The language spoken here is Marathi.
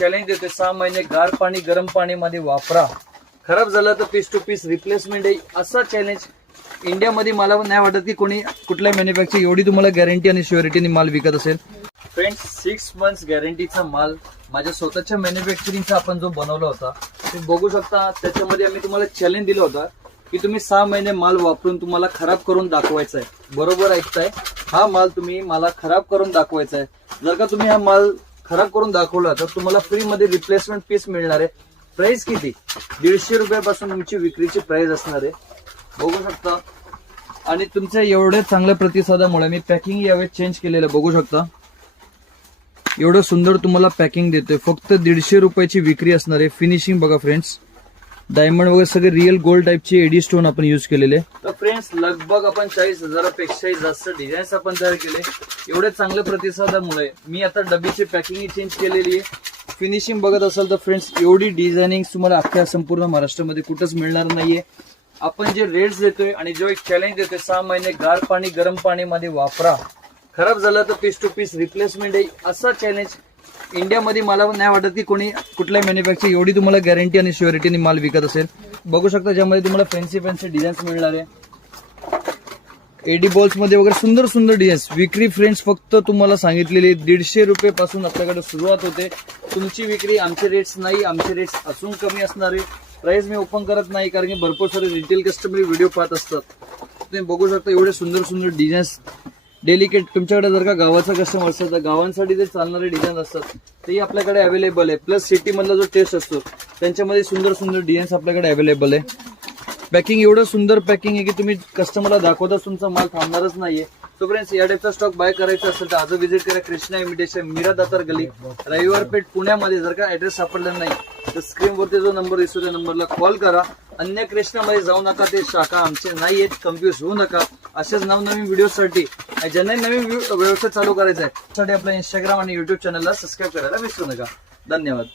चॅलेंज देते 6 महिने गार पाणी गरम पाणी मध्ये वापरा, खराब झाला तर पीस टू पीस रिप्लेसमेंट आहे. असा चॅलेंज इंडियामध्ये मला नाही वाटत की कोणी कुठल्याही मॅन्युफॅक्चर एवढी तुम्हाला गॅरंटी आणि श्युरिटीने माल विकत असेल. फ्रेंड्स 6 मंथ्स गॅरंटीचा माल माझ्या स्वतःच्या मॅन्युफॅक्चरिंगचा आपण जो बनवला होता तुम्ही बघू शकता. त्याच्यामध्ये आम्ही तुम्हाला चॅलेंज दिला होता की तुम्ही 6 महिने माल वापरून तुम्हाला खराब करून दाखवायचा आहे. बरोबर ऐकताय, हा माल तुम्ही मला खराब करून दाखवायचा आहे. जर का तुम्ही हा माल खराब करून दाखवला तर तुम्हाला फ्री मध्ये रिप्लेसमेंट पीस मिळणार आहे. प्राइस किती? 150 रुपयापासून तुमची विक्रीची प्राइस असणार आहे. बघू शकता. आणि तुमच्या एवढ्या चांगल्या प्रतिसादामुळे मी पॅकिंग यावेळेस चेंज केलेलं बघू शकता. एवढं सुंदर तुम्हाला पॅकिंग देतोय. फक्त 150 रुपयाची विक्री असणार आहे. फिनिशिंग बघा फ्रेंड्स, डायमंड वगैरे सगळे रिअल गोल्ड टाइपचे एडी स्टोन आपण यूज केलेले. तर फ्रेंड्स लगभग आपण 40,000पेक्षाही जास्त डिझाईन्स आपण तयार केले. एवढ्या चांगल्या प्रतिसादामुळे मी आता डब्याची पॅकिंग चेंज केलेली आहे. फिनिशिंग बघत असाल तर फ्रेंड्स एवढी डिझायनिंग तुम्हाला अख्ख्या संपूर्ण महाराष्ट्रामध्ये कुठंच मिळणार नाहीये. आपण जे रेट्स देतोय आणि जो एक चॅलेंज देतोय 6 महिने गार पाणी गरम पाणी मध्ये वापरा, खराब झाला तर पीस टू पीस रिप्लेसमेंट आहे. असा चॅलेंज इंडियामध्ये मला नाही वाटत की कोणी कुठल्याही मॅन्युफॅक्चर एवढी तुम्हाला गॅरंटी आणि श्युरिटीने माल विकत असेल. बघू शकता ज्यामध्ये तुम्हाला फॅन्सी डिझाईन्स मिळणार आहे. एडी बॉल्स मध्ये वगैरे सुंदर सुंदर डिझाईन्स. विक्री फ्रेंड्स फक्त तुम्हाला सांगितलेली 150 रुपयापासून आपल्याकडे सुरुवात होते. तुमची विक्री आमचे रेट्स नाही, आमचे रेट्स असून कमी असणार आहे. प्राइस मी ओपन करत नाही कारण की भरपूर सारे रिटेल कस्टमर व्हिडिओ पाहत असतात. तुम्ही बघू शकता एवढे सुंदर सुंदर डिझाईन्स डेलिकेट. तुमच्याकडे जर का गावाचा कस्टमर असेल तर गावांसाठी जे चालणारे डिझाईन असतात तेही आपल्याकडे अवेलेबल आहे. प्लस सिटी मधला जो टेस्ट असतो त्यांच्यामध्ये सुंदर सुंदर डिझाईन्स आपल्याकडे अवेलेबल आहे. पॅकिंग एवढं सुंदर पॅकिंग आहे की तुम्ही कस्टमरला दाखवताच तुमचा माल थांबणारच नाहीये. सो फ्रेंड्स या टाईपचा स्टॉक बाय करायचा असेल तर आज व्हिजिट करा कृष्णा इमिटेशन, मीरा दातार गली, रविवार पेठ, पुण्यामध्ये. जर का ऍड्रेस सापडला नाही तर स्क्रीनवरती जो नंबर दिसतो त्या नंबरला कॉल करा. अन्य कृष्णामध्ये जाऊ नका, ते शाखा आमचे नाही आहेत, कन्फ्युज होऊ नका. अशाच नवनवीन व्हिडिओसाठी ज्यांना नवीन व्यवसाय चालू करायचा आहे त्यासाठी आपल्या इंस्टाग्राम आणि युट्यूब चॅनलला सबस्क्राईब करायला विसरू नका. धन्यवाद.